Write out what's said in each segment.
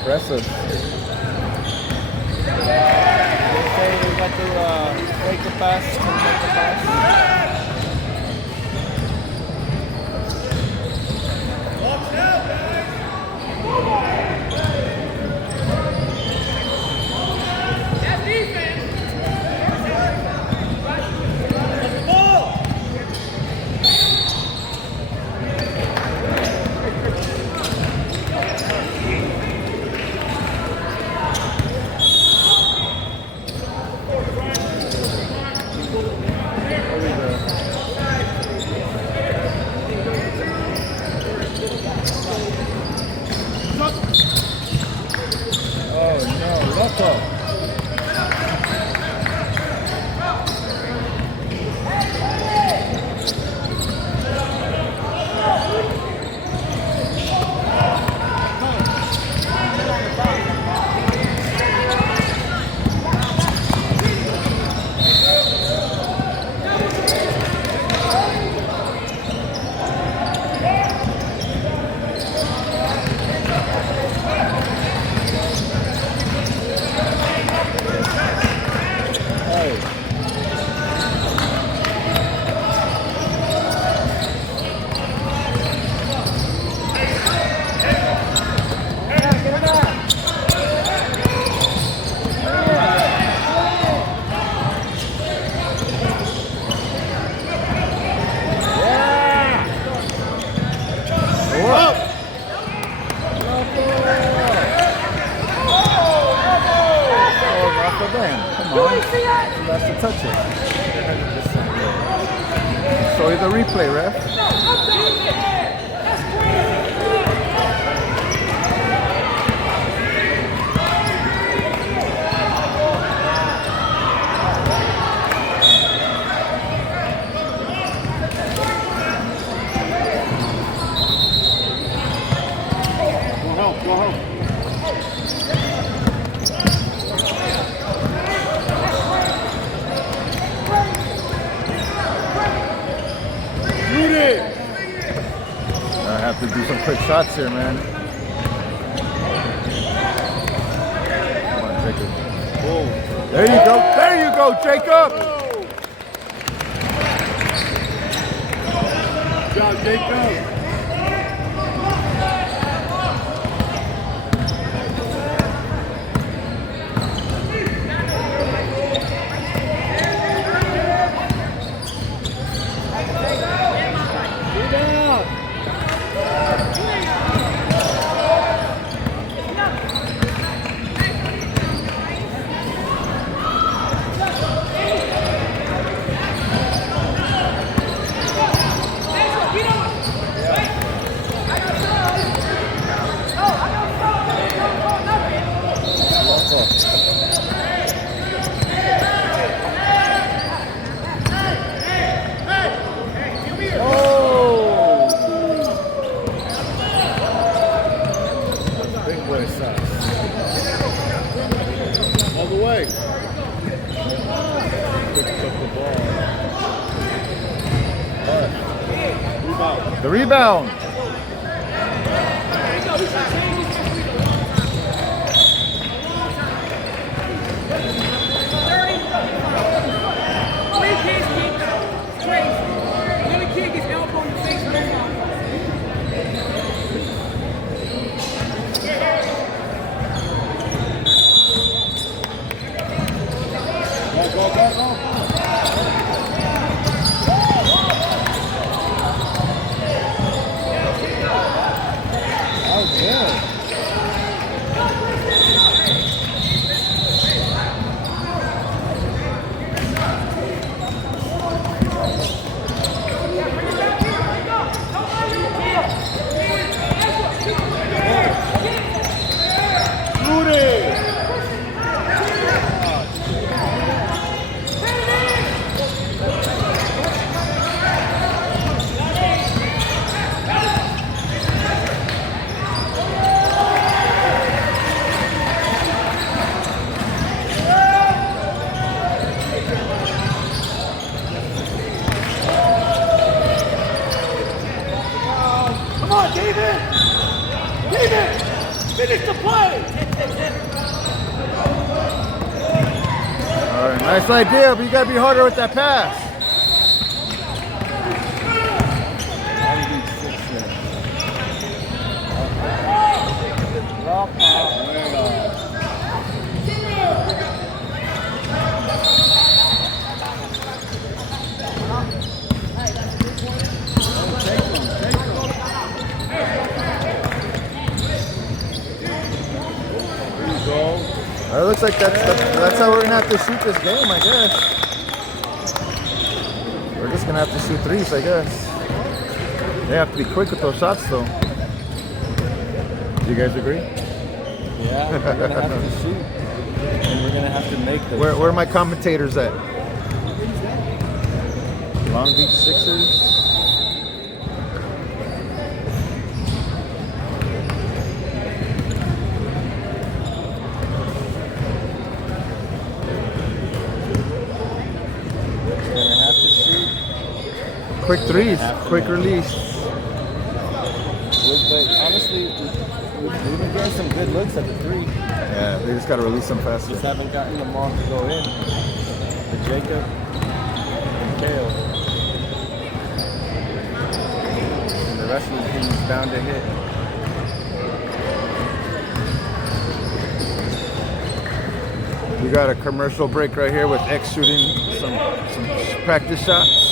Impressive. They got to break the pass, make the pass. Touch it. Show you the replay, ref. Go home. I have to do some quick shots here, man. Come on, Jacob. Oh. There you go. There you go, Jacob. Good job, Jacob. All the way. Picked up the ball. The rebound. All right, nice idea, but you gotta be harder with that pass. It looks like that's how we're gonna have to shoot this game, I guess. We're just gonna have to shoot threes, I guess. They have to be quick with those shots, though. Do you guys agree? Yeah, we're gonna have to shoot, and we're gonna have to make those. Where are my commentators at? Long Beach Sixers. Quick threes, quick release. But honestly, we've been getting some good looks at the three. Yeah, they just got to release them faster. Just haven't gotten them all to go in. But Jacob and Kale. And the rest of the team's bound to hit. We got a commercial break right here with X shooting some practice shots.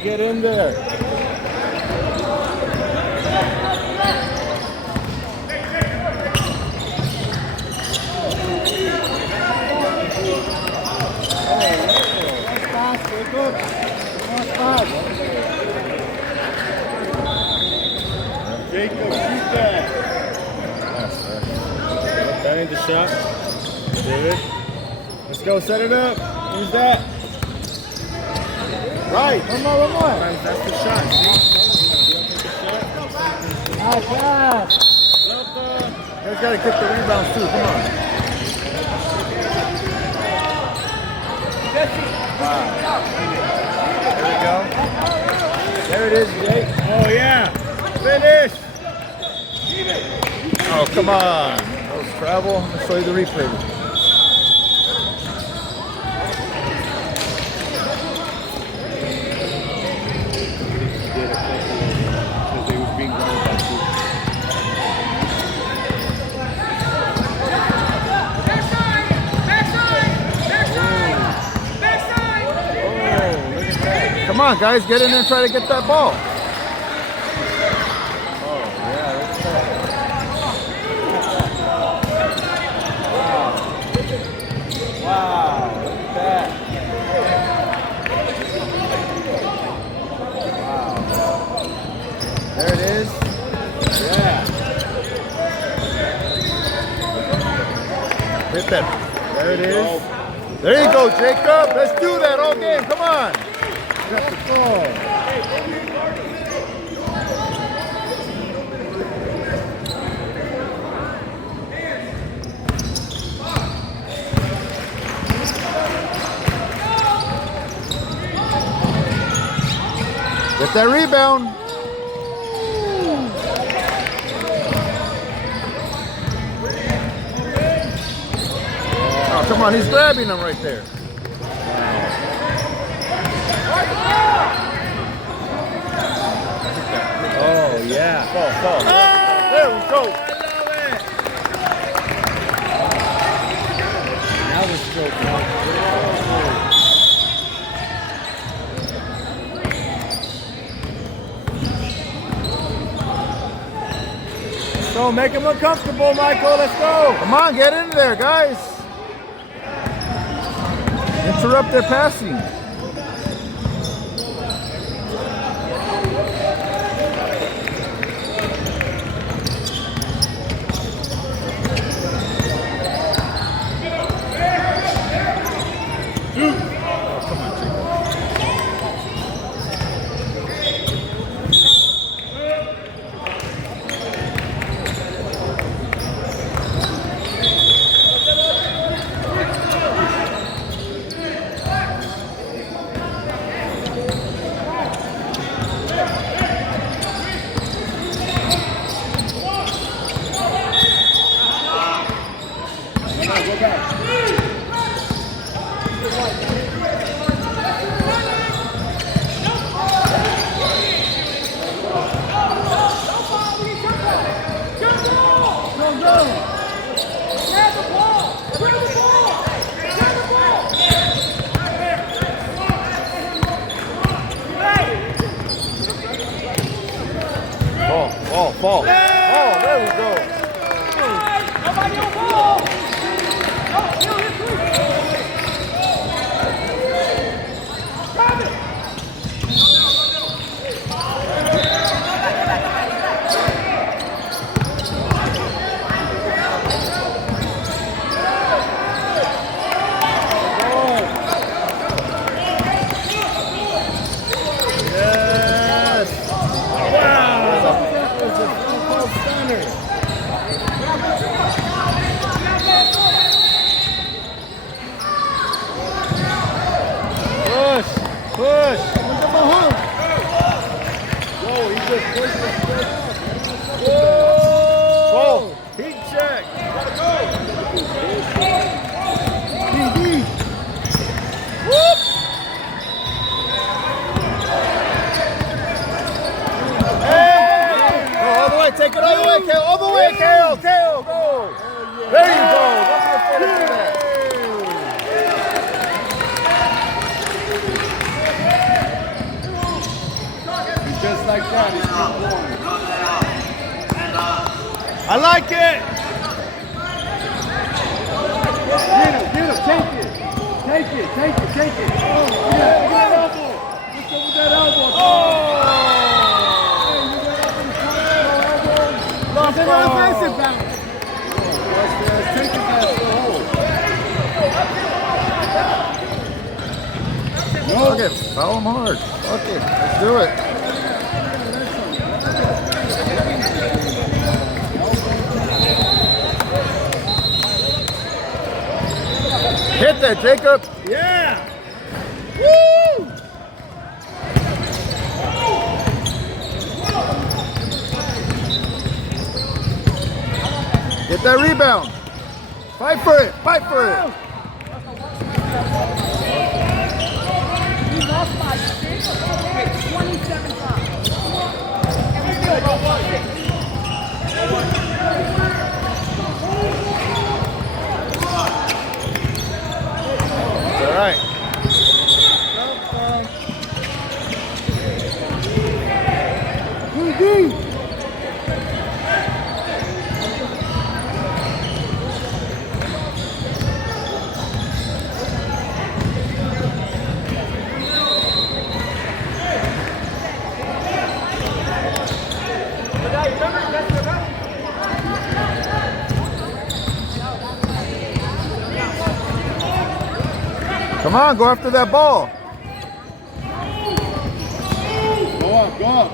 Get in there. Jacob, shoot that. That ain't the shot. David. Let's go, set it up. Who's that? Right, one more. That's the shot, see? Nice pass. You guys got to get the rebounds too, come on. There we go. There it is, Jake. Oh, yeah. Finish. Oh, come on. That was travel. I'll show you the replay. Come on, guys, get in there and try to get that ball. Oh, yeah, that's tough. Wow, look at that. Wow. There it is. Yeah. Hit that. There it is. There you go, Jacob. Let's do that all game. Come on. Got the ball. Get that rebound. Oh, come on, he's grabbing them right there. Oh, yeah. Fall. There we go. That was so cool. So make him uncomfortable, Michael. Let's go. Come on, get in there, guys. Interrupt their passing. fall. Oh, there we go. Push! Whoa, he just pushed it. Whoa! Heat check! DD! Whoop! Hey! Go all the way, take it all the way, Kale. All the way, Kale. Kale, go. There you go. Don't be afraid to do that. Just like that, he's keep going. I like it! Get him, take it! Take it! Oh, look at that elbow! Look over that elbow! Oh! Hey, you got up in the corner, elbow! Lost it offensive balance! Take it back to the hole. No. Fuck it, foul him hard. Fuck it, let's do it. Hit that, Jacob. Yeah! Woo! Get that rebound. Fight for it, fight for it. We lost by 6, 27 times. And we still lost by 6. All right. Come on, go after that ball. Go up, go up.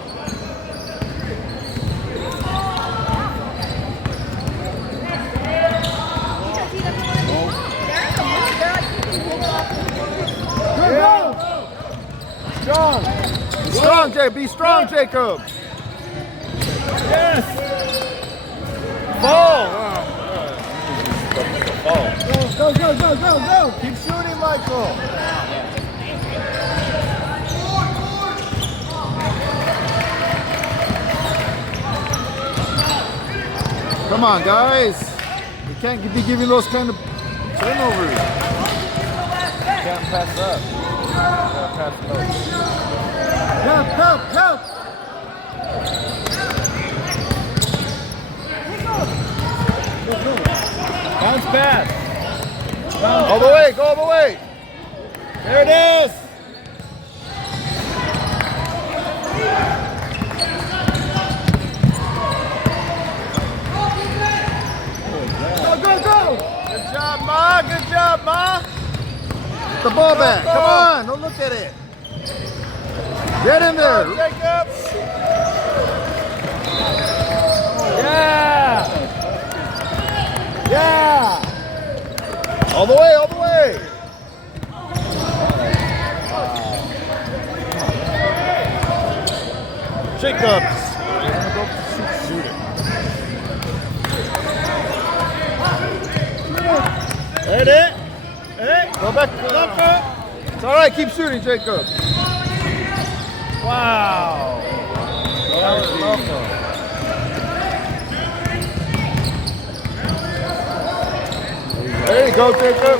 Strong. Be strong, Jay. Be strong, Jacob. Yes. Ball. Go. Keep shooting, Michael. Come on, guys. You can't be giving those kind of turnovers. Can't pass up. Pass Help. Bounce pass. All the way, go all the way. There it is. Go. Good job, Ma. Get the ball back. Come on, don't look at it. Get in there. Jacob. Yeah. All the way. Jacobs. Shoot it. There it is. Hey. Go back. It's all right. Keep shooting, Jacob. Wow. That was loco. There you go, Jacob.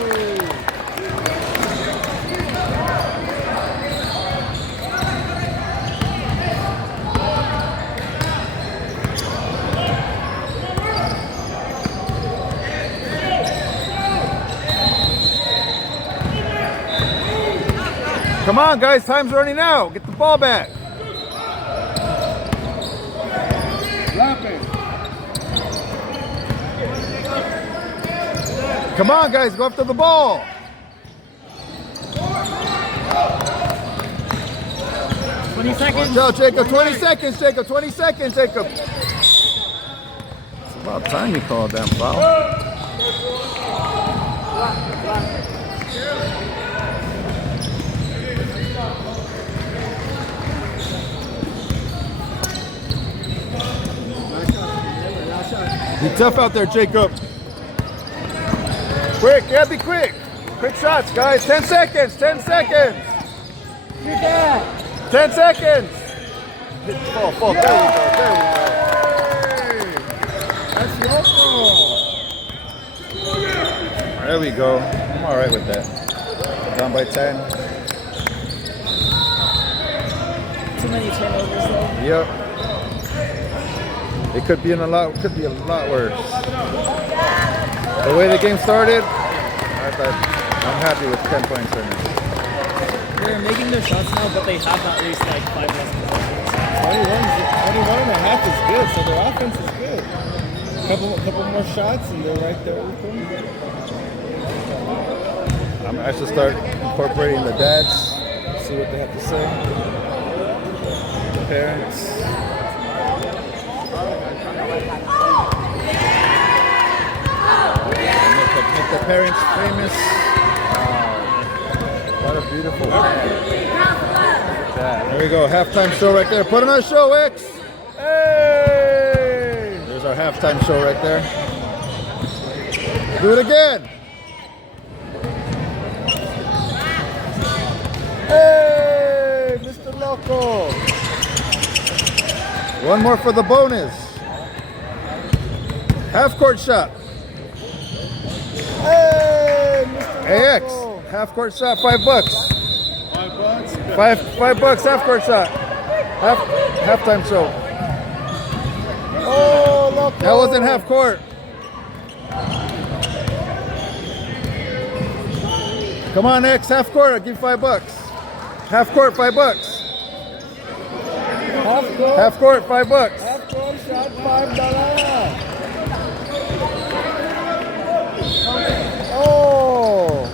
Come on, guys. Time's running out. Get the ball back. Come on, guys. Go after the ball. 20 seconds. Watch out, Jacob. 20 seconds, Jacob. 20 seconds, Jacob. It's about time you called that foul. Be tough out there, Jacob. Quick, yeah, be quick. Quick shots, guys. 10 seconds, 10 seconds. 10 seconds. Fall. There we go. That's local. There we go. I'm all right with that. Down by 10. Too many turnovers though. Yep. It could be a lot worse. The way the game started, I'm happy with 10 points right now. They're making their shots now, but they have at least like 5 less possessions. 21 and a half is good, so their offense is good. Couple more shots and they're right there with them. I should start incorporating the dads, see what they have to say. The parents. Make the parents famous. What a beautiful dad. There we go, halftime show right there. Put on our show, X. Hey! There's our halftime show right there. Do it again. Hey, Mr. Loco. One more for the bonus. Half court shot. Hey, Mr. AX. Half court shot, $5. $5? $5, half court shot. Halftime show. Oh, Loco. That wasn't half court. Come on, X, half court, I'll give you $5. Half court, $5. Half court, $5. Half court shot, $5. Oh.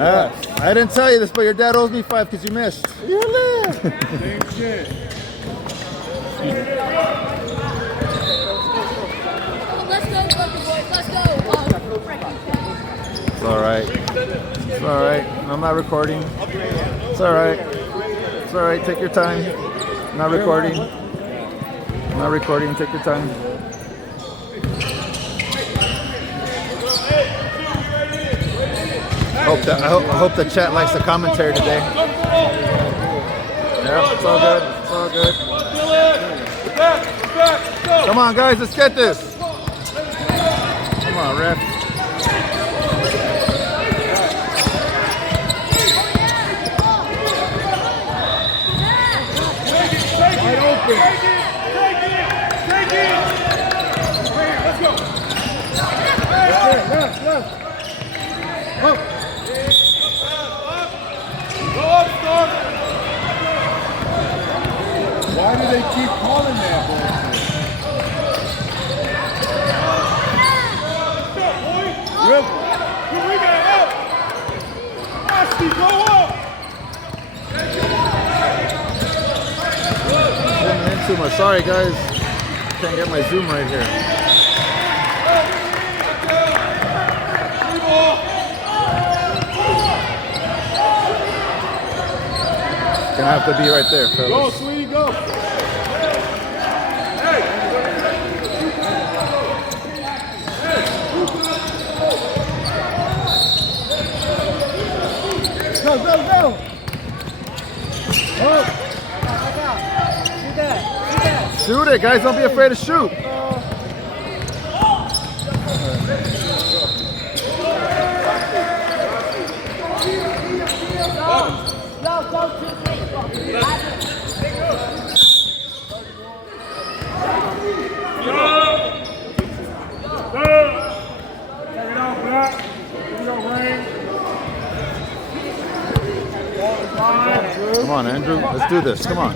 I didn't tell you this, but your dad owes me $5 because you missed. Same shit. Let's go, boys. Let's go. It's all right. It's all right. I'm not recording. It's all right. It's all right. Take your time. I'm not recording. I'm not recording. Take your time. I hope the chat likes the commentary today. Yeah, it's all good. It's all good. Come on, guys. Let's get this. Come on, ref. Wide open. Take it. Let's go. Left. Up. Go up, Storm. Why do they keep calling that, boy? Good rebound, up. Ashley, go up. Zooming in too much. Sorry, guys. Can't get my zoom right here. Gonna have to be right there, Go, fellas. sweetie, go. Go. Oh. Shoot it, guys. Don't be afraid to shoot. Come on, Andrew. Let's do this. Come on.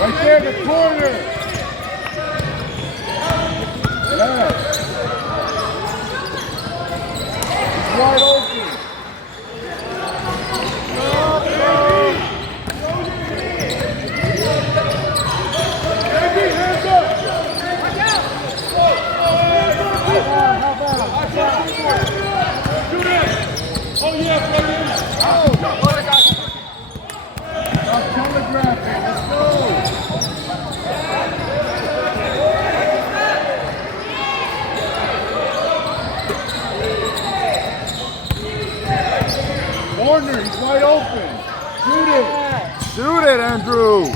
Right there in the corner. Yeah. It's wide open. Hands up. Oh yeah, I'm telegraphing. Let's go. Corner, he's wide open. Shoot it. Shoot it, Andrew.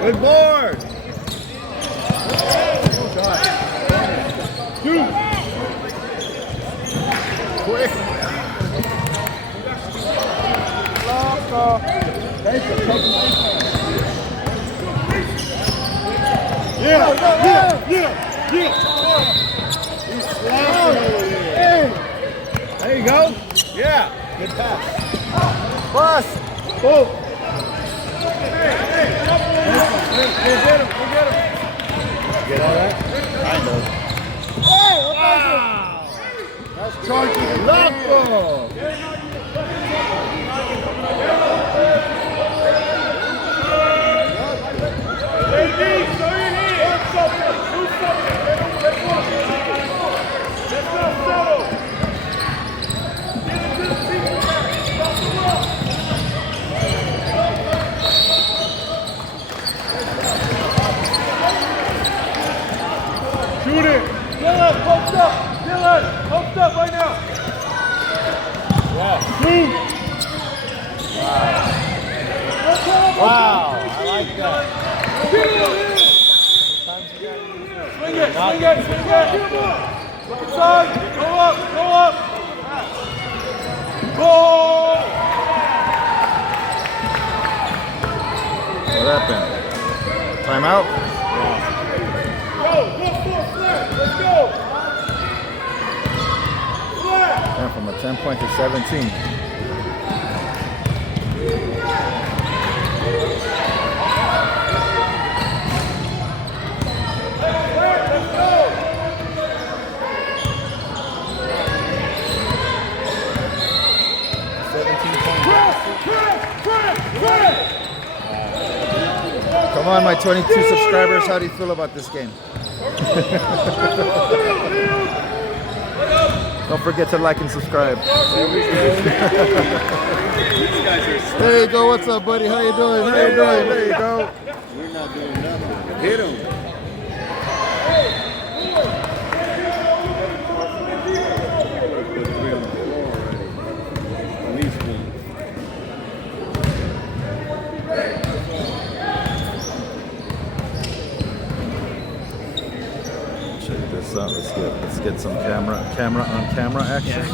Good board. Shoot. Quick. Take it. Yeah. He's slapping over there. There you go. Yeah. Good pass. Pass. Boom. Go get him. Get all that? Kind of. Wow. That's charging. Loco. Shoot it! Dylan, post up! Dylan, post up right now! Yeah. Shoot! Wow, I like that. Swing it! Inside! Go up! Goal! What happened? Timeout? Let's go! Went from a 10 point to 17. Come on, my 22 subscribers. How do you feel about this game? Don't forget to like and subscribe. There you go. What's up, buddy? How you doing? There you go. We're not doing nothing. Hit him. Put 3 on the floor already. At least one. Check this out. Let's get some camera on camera action.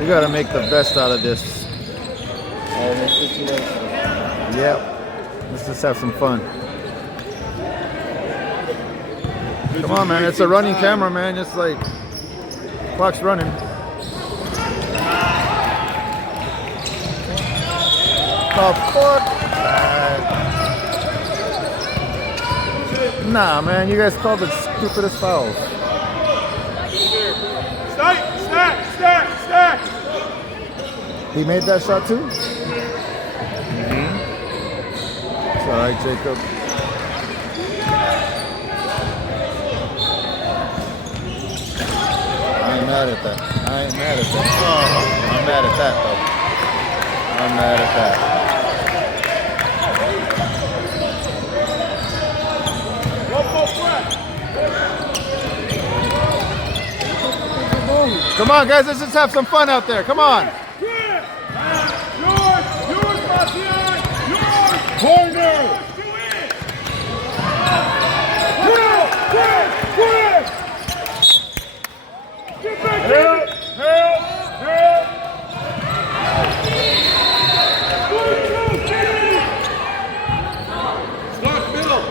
We gotta make the best out of this. Yep. Let's just have some fun. Come on, man. It's a running camera, man. It's like clock's running. The fuck? Nah, man. You guys called the stupidest fouls. Stack! He made that shot too? It's all right, Jacob. I ain't mad at that. Oh, I'm mad at that though. I'm mad at that. Come on, guys, let's just have some fun out there. Come on. Yours, Marcion! Yours! Corner! Quick! Get back here! Help! Start middle!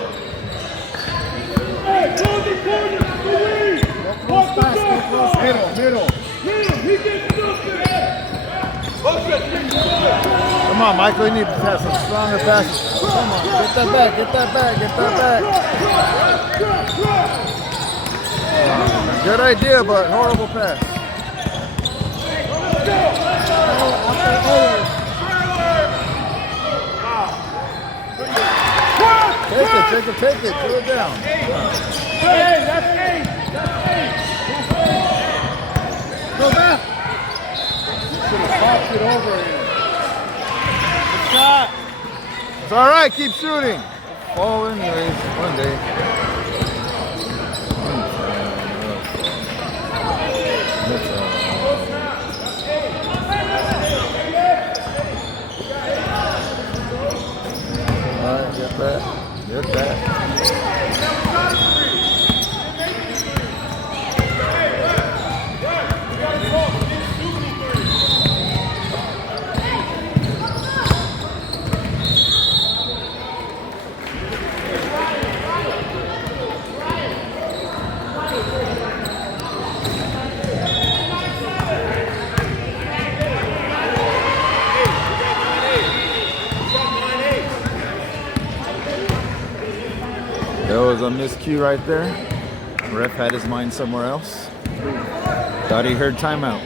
Hey, close the corner! Walk the dog! Middle! He gets nothing! Come on, Michael, you need to have some stronger passes. Come on, get that back. Good idea, but horrible pass. Take it, put it down. Hey, that's eight! Go back! Should have popped it over here. Good shot! It's all right, keep shooting. Fall anyways, one day. All right, get that. There was a miscue right there. Ref had his mind somewhere else. Thought he heard timeout.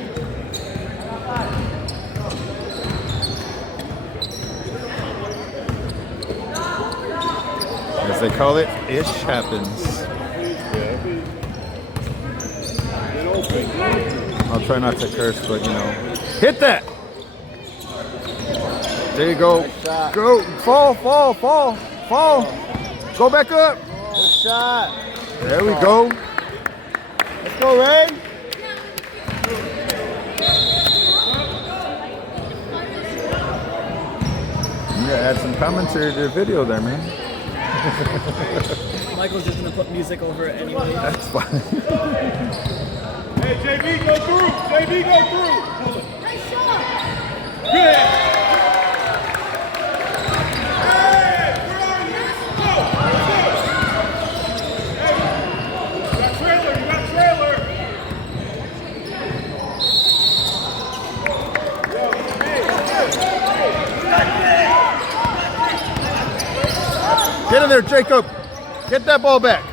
As they call it, ish happens. I'll try not to curse, but you know. Hit that! There you go. Go. Fall. Go back up. Good shot. There we go. Let's go, Ray. You gotta add some commentary to the video there, man. Michael's just gonna put music over it anyway. That's fine. Hey, JB, go through. Nice shot. Good. Get in there, Jacob. Get that ball back.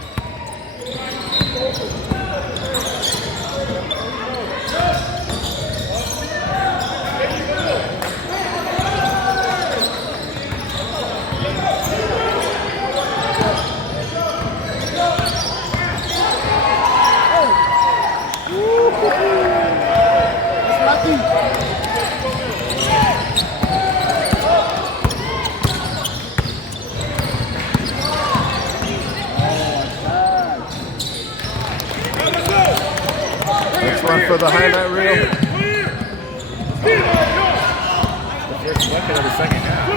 Next one for the highlight reel. The first bucket of the second half.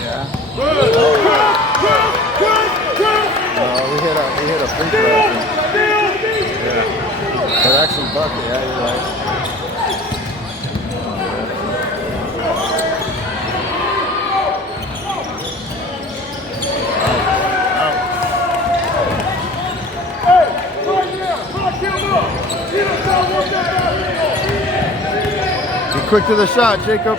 Yeah. We hit a free throw. Yeah. But actually bucket, yeah, you're right. Be quick to the shot, Jacob.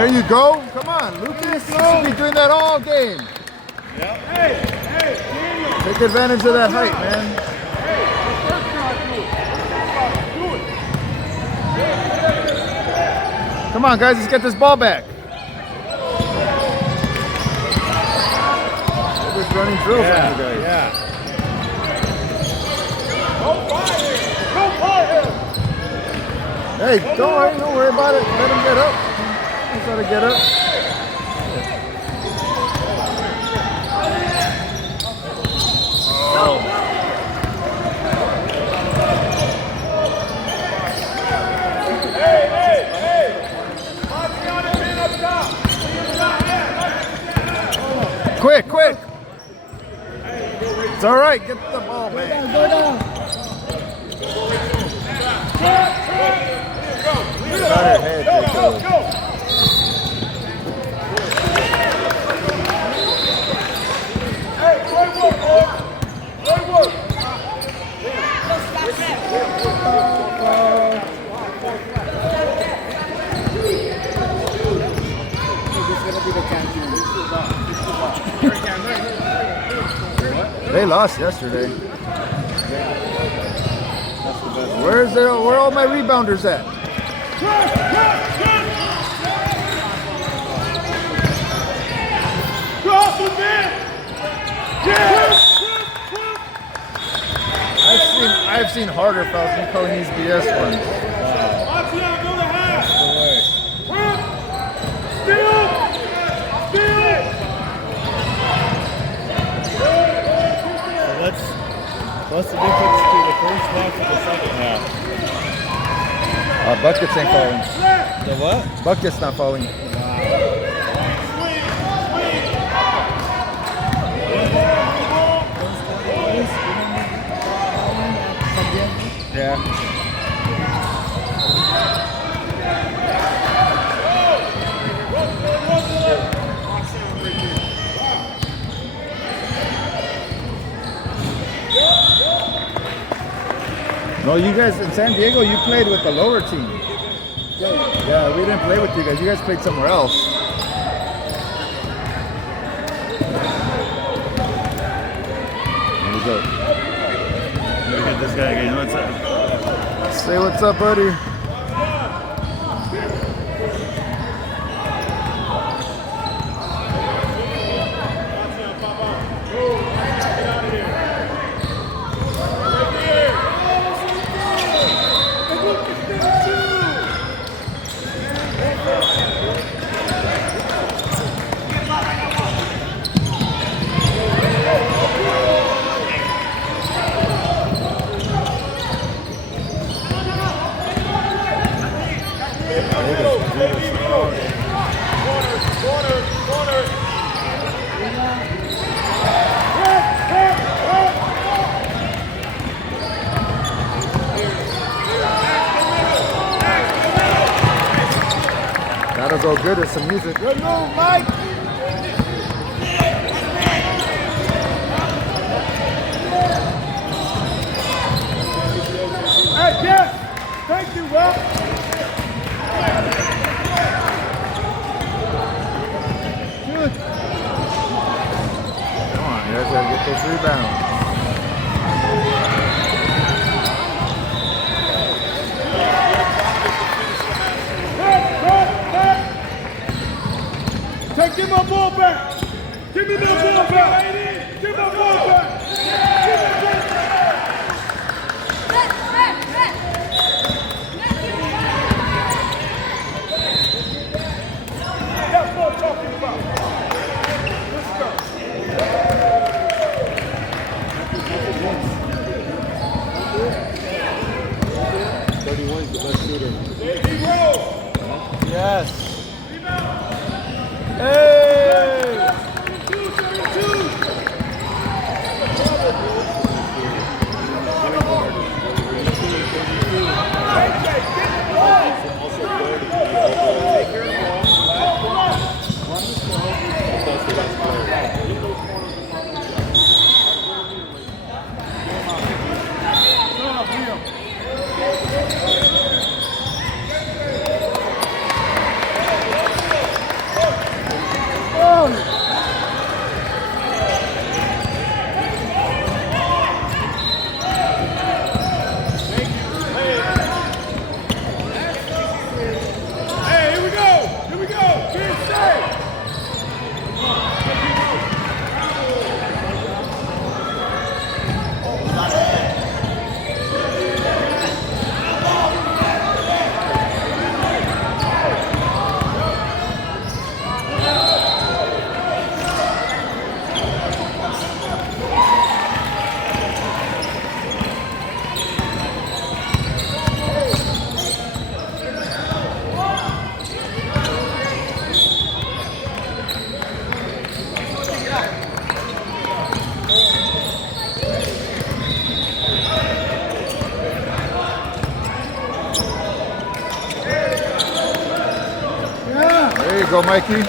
There you go. Come on, Lucas. You should be doing that all game. Take advantage of that height, man. Come on, guys. Let's get this ball back. Just running drills on you guys. Yeah. Hey, don't worry about it. Let him get up. He's got to get up. Quick, quick. It's all right. Get the ball, man. Go down. Got her head, Jacob. Hey, great work, boy. Great work. They lost yesterday. Where are all my rebounders at? I've seen harder fouls than calling these BS ones. What's the difference between the first half and the second half? Buckets ain't falling. The what? Buckets not falling. Yeah. No, you guys in San Diego, you played with the lower team. Yeah, we didn't play with you guys. You guys played somewhere else. Here we go. Look at this guy again. What's up? Say what's up, buddy. That'll go good with some music. Good move, Mike! Hey, yes! Thank you, Will! Good. Come on, you guys gotta get those rebounds. Give my ball back! Give me my ball back! Give my ball back! That's what I'm talking about. Let's go. 31 is the best shooter. Yes. Hey! on it. Hey, here we go. Here we go. Get safe. There you go, Mikey.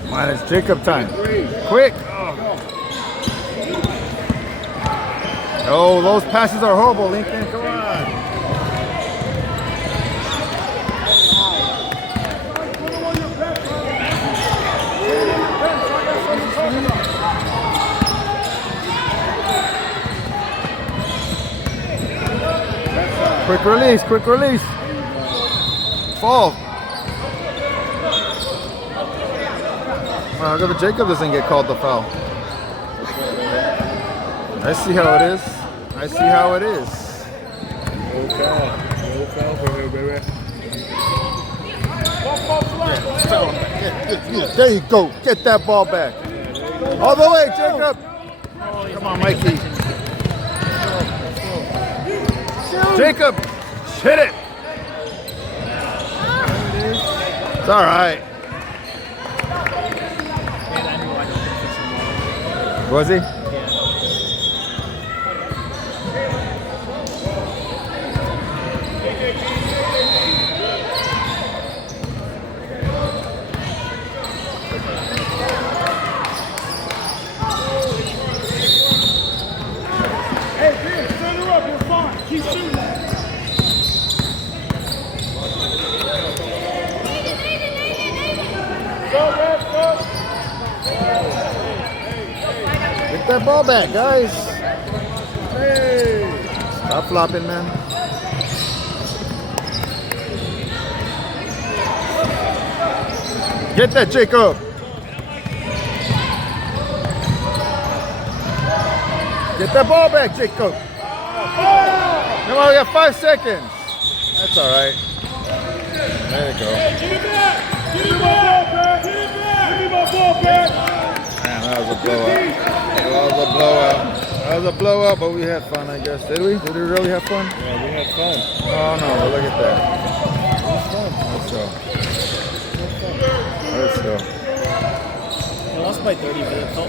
Come on, it's Jacob time. Quick. Oh, those passes are horrible, Lincoln. Come on. Quick release, quick release. Fall. How come Jacob doesn't get called the foul? I see how it is. I see how it is. No foul for him, baby. There you go. Get that ball back. All the way, Jacob. Come on, Mikey. Jacob, hit it. It's all right. Was he? Hey, Ben, stand her up. You're fine. Keep shooting. Go, Red, go. Get that ball back, guys. Hey. Stop flopping, man. Get that, Jacob. Get that ball back, Jacob. Come on, we got 5 seconds. That's all right. There you go. Get it back. Get it back. Get it back. Give me my ball back. Man, that was a blowout. That was a blowout. That was a blowout, but we had fun, I guess. Did we? Did we really have fun? Yeah, we had fun. Oh, no. Look at that. Let's go. Let's go. I lost by 30, but it felt